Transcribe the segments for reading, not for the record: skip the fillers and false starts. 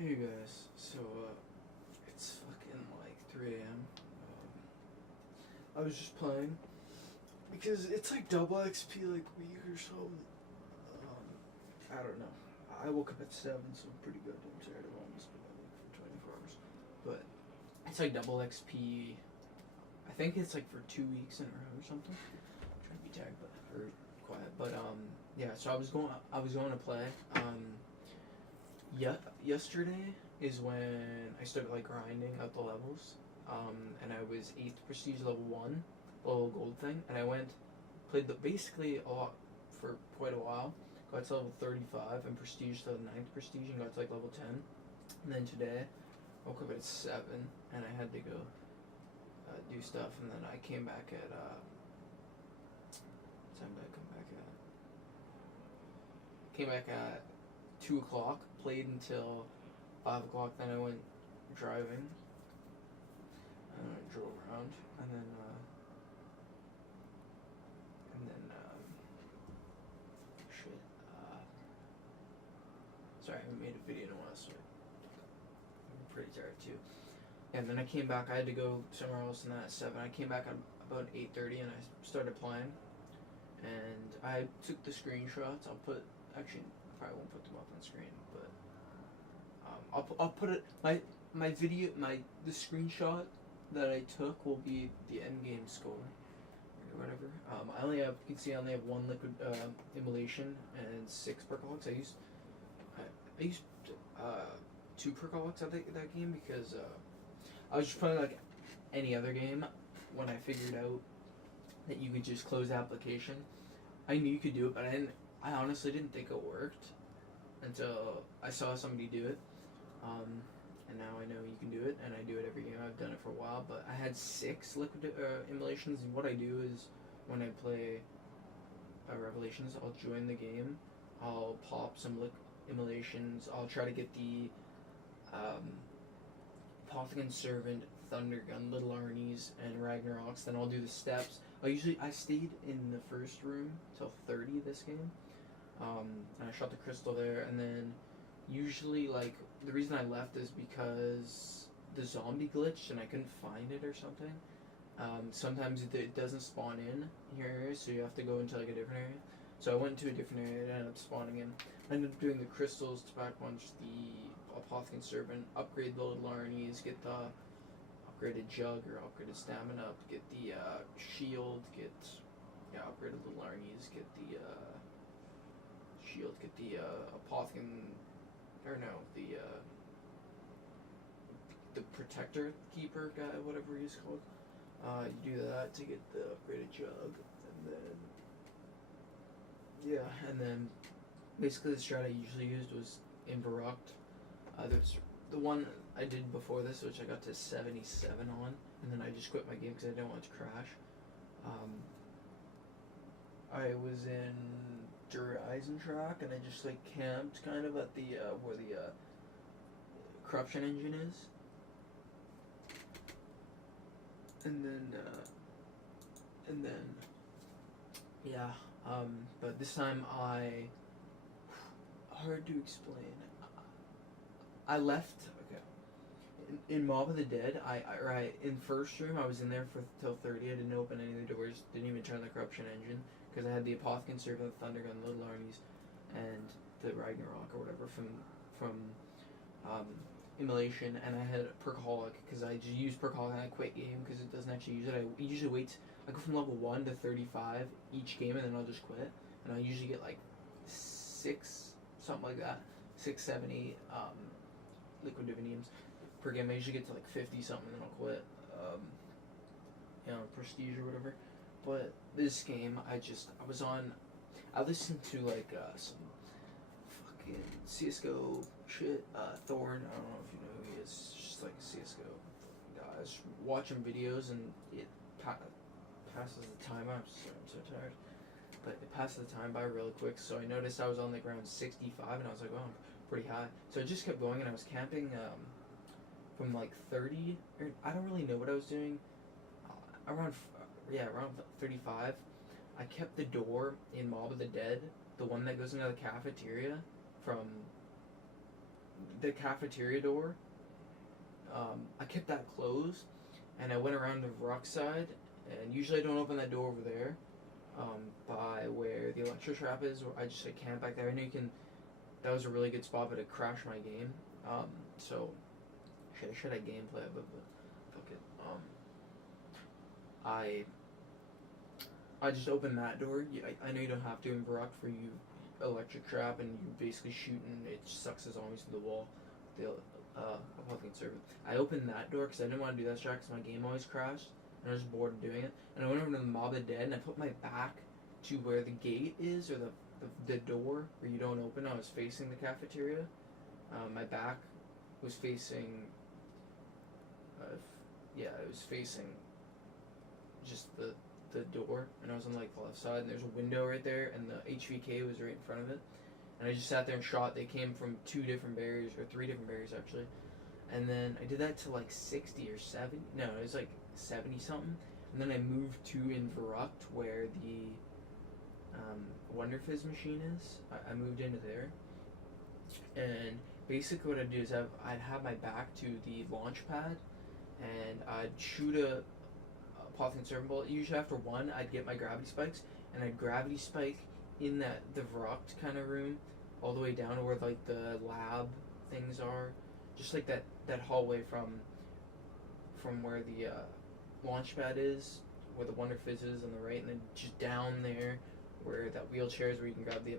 Hey guys, so it's fucking like 3 a.m. I was just playing because it's like double XP like week or so. I don't know. I woke up at 7, so I'm pretty good. I'm tired of almost been awake for 24 hours. But it's like double XP. I think it's like for 2 weeks in a row or something. I'm trying to be tagged, but or quiet. But yeah. So I was going to play. Yeah, yesterday is when I started like grinding out the levels, and I was 8th prestige level 1, the little gold thing, and I went, played basically a lot for quite a while, got to level 35 and prestige to the 9th prestige and got to like level 10, and then today I woke up at 7 and I had to go do stuff, and then I came back at, what time did I come back at? Came back at 2 o'clock, played until 5 o'clock, then I went driving, and I drove around, and then shit, sorry, I haven't made a video in a while, so I'm pretty tired too. And then I came back, I had to go somewhere else, and then at 7, I came back at about 8:30, and I started playing, and I took the screenshots. Actually, I probably won't put them up on screen, but I'll put it, my video, the screenshot that I took will be the end game score or whatever. You can see I only have 1 liquid immolation and 6 percolics. I used 2 percolics at that game because I was just playing like any other game when I figured out that you could just close the application. I knew you could do it, but I honestly didn't think it worked until I saw somebody do it. And now I know you can do it, and I do it every game. I've done it for a while, but I had 6 liquid immolations, and what I do is when I play Revelations, I'll join the game, I'll pop some immolations, I'll try to get the Apothicon Servant, Thundergun, Little Arnie's, and Ragnaroks, then I'll do the steps. I stayed in the first room till 30 this game, and I shot the crystal there, and then usually, like, the reason I left is because the zombie glitched and I couldn't find it or something. Sometimes it doesn't spawn in here, so you have to go into like a different area. So I went to a different area and ended up spawning in. I ended up doing the crystals to back punch the Apothicon Servant, upgrade the Little Arnie's, get the upgraded Jug or upgraded Stamina up, get the shield, upgraded Little Arnie's, get the shield, get the Apothicon, or no, the Protector Keeper guy, whatever he's called. You do that to get the upgraded Jug, and then basically the strat I usually used was Inverrupt. There's the one I did before this, which I got to 77 on, and then I just quit my game because I didn't want it to crash. I was in Der Eisentrack, and I just like camped kind of at the where the corruption engine is, and then yeah. But this time hard to explain. I left. Okay. In Mob of the Dead, in first room I was in there for till 30. I didn't open any of the doors. Didn't even turn the corruption engine because I had the Apothicon Servant, the Thundergun, Little Arnie's, and the Ragnarok or whatever from Immolation, and I had Perkaholic because I just used Perkaholic and I quit game because it doesn't actually use it. I usually wait. I go from level 1 to 35 each game, and then I'll just quit. And I usually get like 6, something like that, 6, 7, 8 liquid diviniums per game. I usually get to like 50 something, and then I'll quit. Prestige or whatever. But this game, I listened to like some fucking CS:GO shit. Thorn, I don't know if you know who he is. Just like a CS:GO guy. I was watching videos and it passes the time. I'm so tired. But it passes the time by really quick. So I noticed I was on like around 65, and I was like, oh, I'm pretty high. So I just kept going, and I was camping from like 30. Or I don't really know what I was doing. Around 35. I kept the door in Mob of the Dead, the one that goes into the cafeteria, from the cafeteria door, I kept that closed, and I went around to Rock side, and usually I don't open that door over there, by where the electro trap is. Where I just like camp back there. I know you can. That was a really good spot, but it crashed my game. So should I gameplay it, but fuck it. I just opened that door. I know you don't have to in Varrock for you electric trap, and you basically shoot and it sucks the zombies to the wall. The Apothecary Servant. I opened that door because I didn't want to do that strat because my game always crashed, and I was bored of doing it. And I went over to the Mob of the Dead, and I put my back to where the gate is, or the door where you don't open. I was facing the cafeteria. My back was facing. It was facing just the door, and I was on like the left side, and there's a window right there, and the HVK was right in front of it, and I just sat there and shot. They came from 2 different barriers, or 3 different barriers actually, and then I did that to like 60 or 70. No, it was like 70 something, and then I moved to Inverrupt where the Wonder Fizz machine is. I moved into there, and basically what I'd do is I'd have my back to the launch pad, and I'd shoot a Apothecary Servant bullet. Usually after one, I'd get my gravity spikes, and I'd gravity spike in the Varrocked kind of room, all the way down to where like the lab things are, just like that hallway from where the launch pad is, where the Wonder Fizz is on the right, and then just down there where that wheelchair is, where you can grab the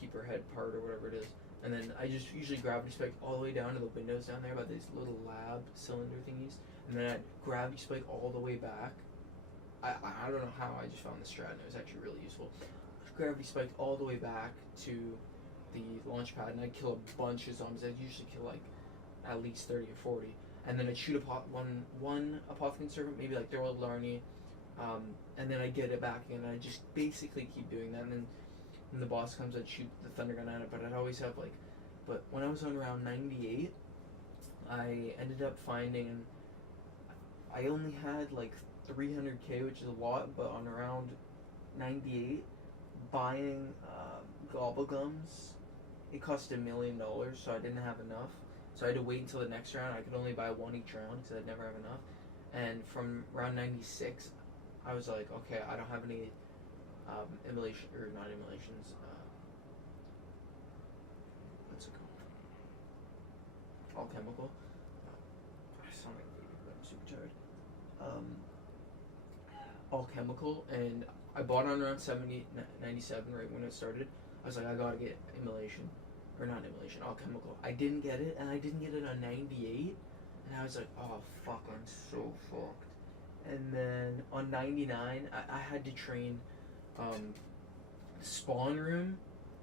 keeper head part or whatever it is. And then I just usually gravity spike all the way down to the windows down there by these little lab cylinder thingies, and then I'd gravity spike all the way back. I don't know how, I just found this strat and it was actually really useful. Gravity spiked all the way back to the launch pad, and I'd kill a bunch of zombies. I'd usually kill like at least 30 or 40, and then I'd shoot one Apothecary Servant, maybe like Thorwald Larney, and then I'd get it back again, and I'd just basically keep doing that. And then when the boss comes, I'd shoot the thunder gun at it, but I'd always have like. But when I was on around 98, I ended up finding. I only had like 300k, which is a lot, but on around 98, buying Gobblegums, it cost $1 million, so I didn't have enough. So I had to wait until the next round. I could only buy one each round because I'd never have enough. And from round 96, I was like, okay, I don't have any immolation, or not immolations. What's it called? Alchemical. I sound like a baby, but I'm super tired. Alchemical, and I bought on around 97, right when it started. I was like, I gotta get immolation, or not immolation, alchemical. I didn't get it, and I didn't get it on 98, and I was like, oh fuck, I'm so fucked. And then on 99, I had to train spawn room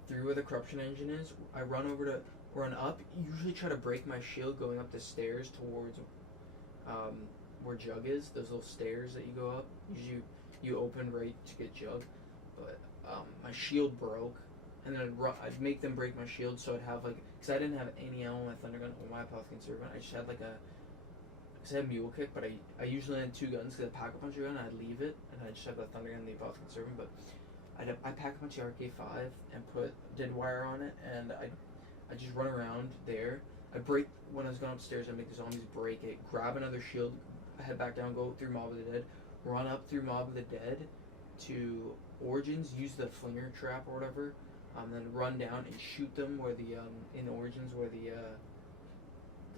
through where the corruption engine is. I run up, usually try to break my shield going up the stairs towards where Jug is, those little stairs that you go up. Usually you open right to get Jug, but my shield broke, and then I'd make them break my shield, so I'd have like, because I didn't have any ammo on my Thunder Gun or my Apothecary Servant, I just had like because I had Mule Kick, but I usually had 2 guns, because I pack a punch gun, I'd leave it, and I just have the Thunder Gun and the Apothecary Servant, but I pack a bunch of RK5 and put dead wire on it, and I just run around there. I break, when I was going upstairs, I make the zombies break it, grab another shield, head back down, go through Mob of the Dead, run up through Mob of the Dead to Origins, use the Flinger Trap or whatever, then run down and shoot them where the, in Origins, where the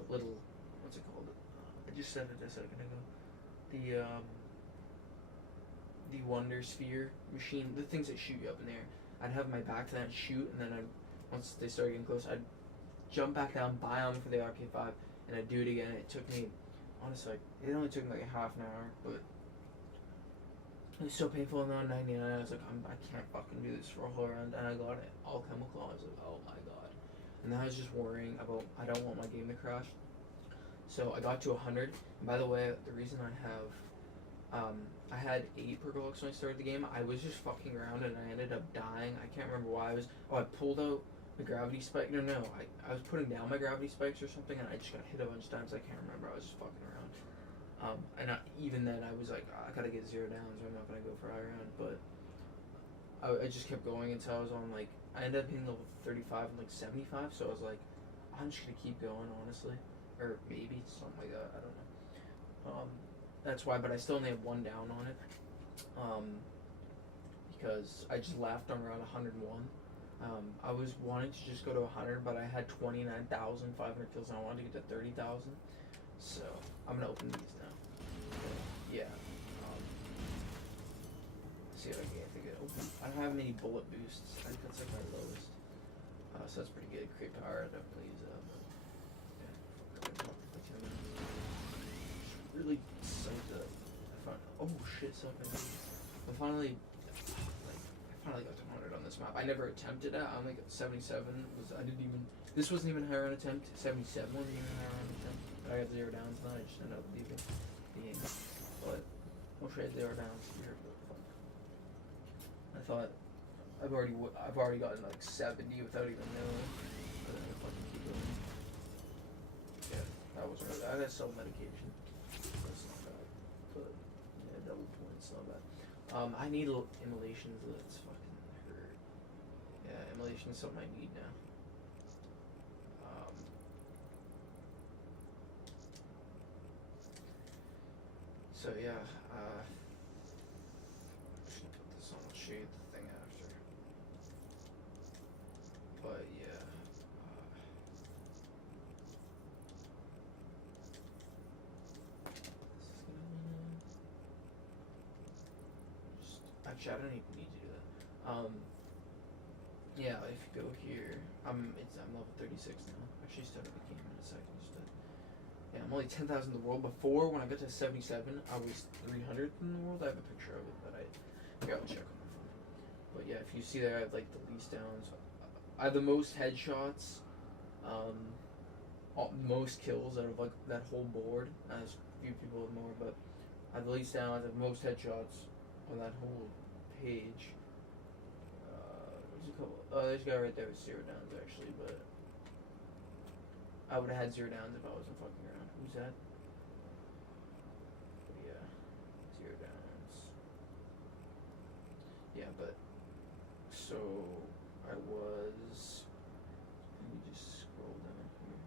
little, what's it called? I just said it a second ago. The Wonder Sphere machine, the things that shoot you up in the air. I'd have my back to that and shoot, and then once they started getting close, I'd jump back down, buy on for the RK5, and I'd do it again. It took me, honestly, it only took me like a half an hour, but it was so painful. And then on 99, I was like, I can't fucking do this for a whole round, and I got it alchemical. I was like, oh my god. And then I was just worrying about, I don't want my game to crash. So I got to 100, and by the way, the reason I have, I had 8 percolax when I started the game. I was just fucking around, and I ended up dying. I can't remember why. I pulled out the gravity spike. No, I was putting down my gravity spikes or something, and I just got hit a bunch of times. I can't remember. I was just fucking around. Even then, I was like, I gotta get 0 down, so I'm not gonna go for a high round. But I just kept going until I was on like I ended up hitting level 35 and like 75, so I was like, I'm just gonna keep going, honestly, or maybe something like that. I don't know. That's why, but I still only have one down on it. Because I just left on around 101. I was wanting to just go to 100, but I had 29,500 kills and I wanted to get to 30,000. So I'm gonna open these now. Yeah. See if I can get open. I don't have any bullet boosts. I think that's like my lowest. So that's pretty good. Create power, I definitely use that. But yeah, fuck, I've been talking for 10 minutes. Really psyched up. Oh shit, I finally got to 100 on this map. I never attempted it. I only got 77. This wasn't even higher on attempt. 77 wasn't even higher on attempt. But I got 0 downs now. I just ended up leaving the game. But I'll trade 0 downs here. But fuck. I thought I've already gotten like 70 without even knowing. But then I fucking keep going. Yeah, that wasn't really bad. I had some medication. That's not bad. But yeah, double points, not bad. I need immolations. That's fucking hurt. Yeah, immolation is something I need now. So yeah, just gonna put this on. I'll show you the thing after. But yeah, this is gonna actually, I don't even need to do that. Yeah, if you go here, I'm level 36 now. Actually, started the game in a second. Yeah, I'm only 10,000 in the world. Before, when I got to 77, I was 300th in the world. I have a picture of it, but I forgot to check on my phone. But yeah, if you see there, I have like the least downs. I have the most headshots, most kills out of like that whole board. As few people have more, but I have the least downs. I have most headshots on that whole page. There's a couple. Oh, there's a guy right there with 0 downs actually, but I would have had 0 downs if I wasn't fucking around. Who's that? Yeah, 0 downs. Yeah, but so I was. Let me just scroll down here.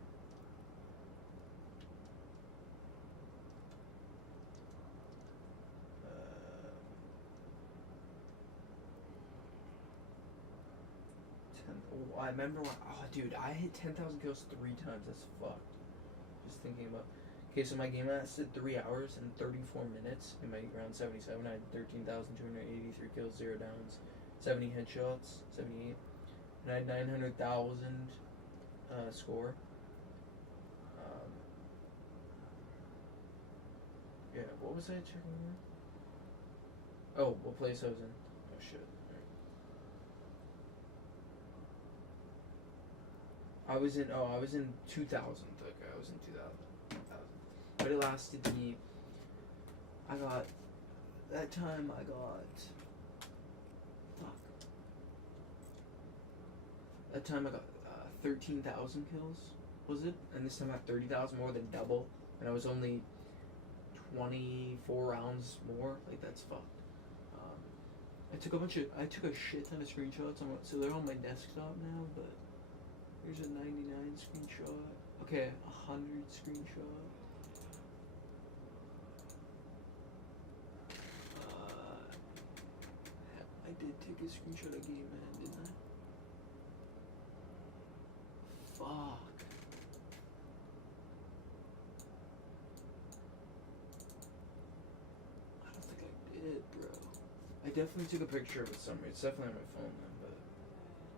Oh, I remember when. Oh, dude, I hit 10,000 kills 3 times. That's fucked. Just thinking about. Okay, so my game lasted 3 hours and 34 minutes. In my round 77, I had 13,283 kills, 0 downs, 70 headshots, 78, and I had 900,000 score. Yeah, what was I checking here? Oh, what place I was in? Oh shit. I was in 2000. Okay, I was in 2000. But it lasted me. That time I got. Fuck. That time I got 13,000 kills, was it? And this time I have 30,000, more than double. And I was only 24 rounds more. Like, that's fucked. I took a shit ton of screenshots, so they're on my desktop now, but here's a 99 screenshot. Okay, 100 screenshot. I did take a screenshot of game man, didn't I? Fuck. I don't think I did, bro. I definitely took a picture of it somewhere. It's definitely on my phone then, but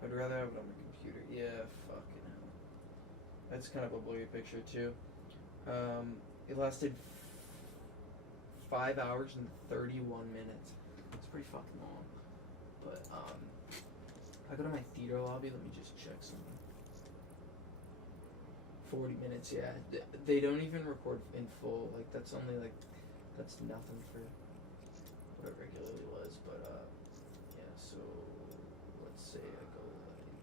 I'd rather have it on my computer. Yeah, fucking hell. That's kind of a blurry picture too. It lasted 5 hours and 31 minutes. It's pretty fucking long. But I go to my theater lobby. Let me just check something. 40 minutes. Yeah, they don't even record in full. Like that's nothing for what it regularly was. But yeah. So let's say I go like.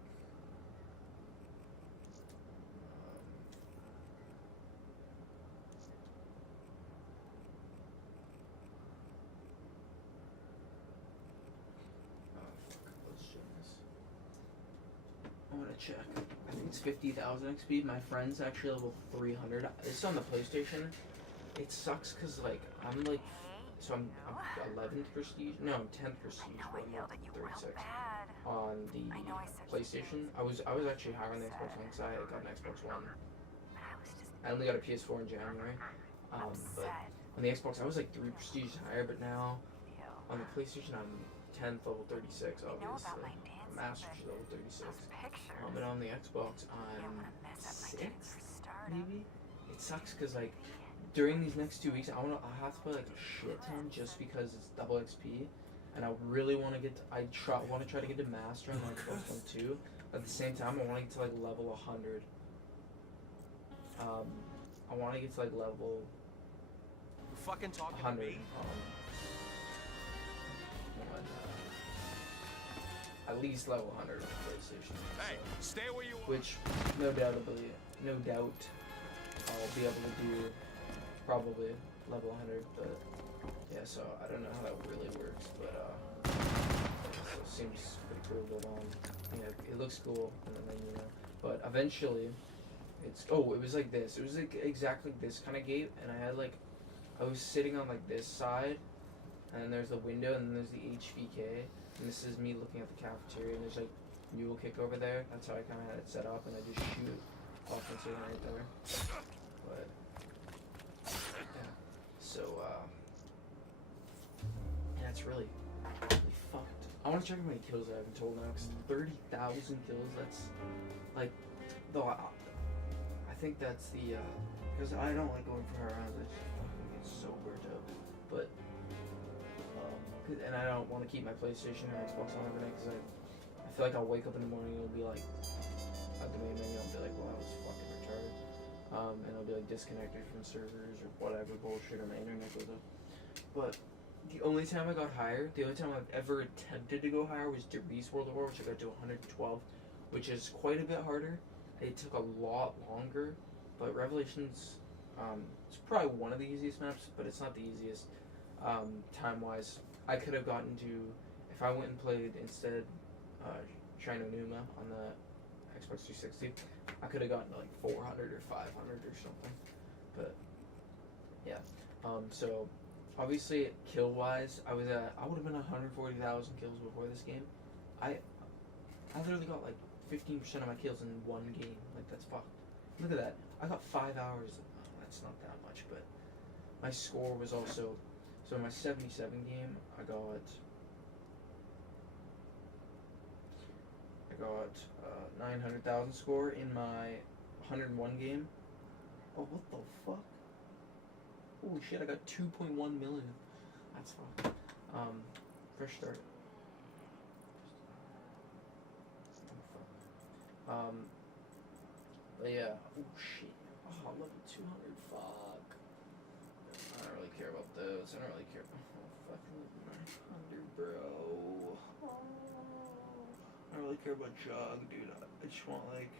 Let's show this. check. I think it's 50,000 XP. My friend's actually level 300. It's on the PlayStation. It sucks because, like, I'm, like, so I'm 11th prestige? No, I'm 10th prestige, but I'm level 36 on the PlayStation. I was actually higher on the Xbox One because I got an Xbox One. I only got a PS4 in January. But on the Xbox, I was, like, 3 prestige higher, but now on the PlayStation, I'm 10th, level 36, obviously. Master's level 36. But on the Xbox, I'm 6th, maybe? It sucks because, like, during these next 2 weeks, I have to play, like, a shit ton just because it's double XP. And I really want to get to, want to try to get to Master on the Xbox One too. At the same time, I want to get to, like, level 100. I want to get to, like, level fucking talking 100. to me? At least level 100 on the PlayStation. Hey, so. stay where you are. Which, no doubt, I'll be able to do probably level 100. But yeah, so I don't know how that really works, but so it seems pretty cool. But it looks cool, and then but eventually, it was like this. It was like exactly this kind of gate, and I was sitting on like this side, and then there's the window, and then there's the HVK. And this is me looking at the cafeteria, and there's like mule kick over there. That's how I kind of had it set up, and I just shoot offensive right there. But yeah, so yeah, it's really fucked. I want to check how many kills I haven't told now, because 30,000 kills. That's like, though I think that's the because I don't like going for her rounds. I just fucking get so burnt out, but. And I don't want to keep my PlayStation or Xbox on every night because I feel like I'll wake up in the morning and it'll be like at the main menu. I'll be like, well, that was fucking retarded, and I'll be like disconnected from servers or whatever bullshit, or my internet goes up. But the only time I got higher, the only time I've ever attempted to go higher was Debris World of War, which I got to 112, which is quite a bit harder. It took a lot longer, but Revelations, it's probably one of the easiest maps, but it's not the easiest time-wise. I could have gotten to, if I went and played instead Shino Numa on the Xbox 360, I could have gotten to like 400 or 500 or something. But yeah, so obviously kill wise, I would have been 140,000 kills before this game. I literally got like 15% of my kills in one game. Like, that's fucked. Look at that. I got 5 hours. Oh, that's not that much, but my score was also. So in my 77 game, I got 900,000 score. In my 101 game, oh, what the fuck? Holy shit, I got 2.1 million. That's fucked. Fresh start. But yeah, oh shit. Oh, level 200, fuck. I don't really care about those. I don't really care. Oh, fucking 900, bro. Oh. I don't really care about Jog, dude. I just want, like...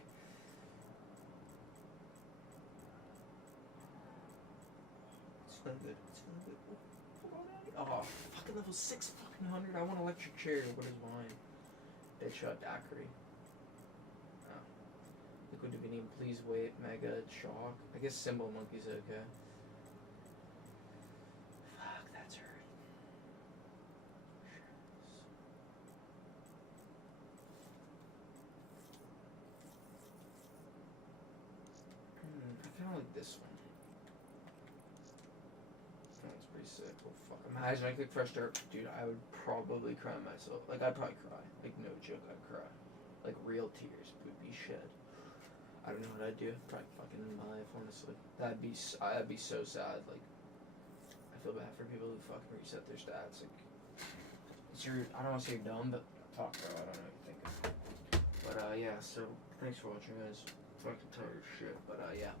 It's not good. It's not good. Oh, fucking level 6 fucking 100. I want electric chair. What is mine? Deadshot Daiquiri. Oh. Liquid Divinium, please wait. Mega Shock. I guess Symbol Monkey's okay. I kind of like this one. That's pretty sick. Oh fuck. Imagine I click fresh start. Dude, I would probably cry myself. Like, I'd probably cry. Like, no joke, I'd cry. Like, real tears would be shed. I don't know what I'd do. Probably fucking in my life, honestly. That'd be so sad. Like, I feel bad for people who fucking reset their stats. Like, I don't want to say you're dumb, but talk, bro. I don't know what you're thinking. But, yeah, so, thanks for watching, guys. Fucking tired of shit, but, yeah.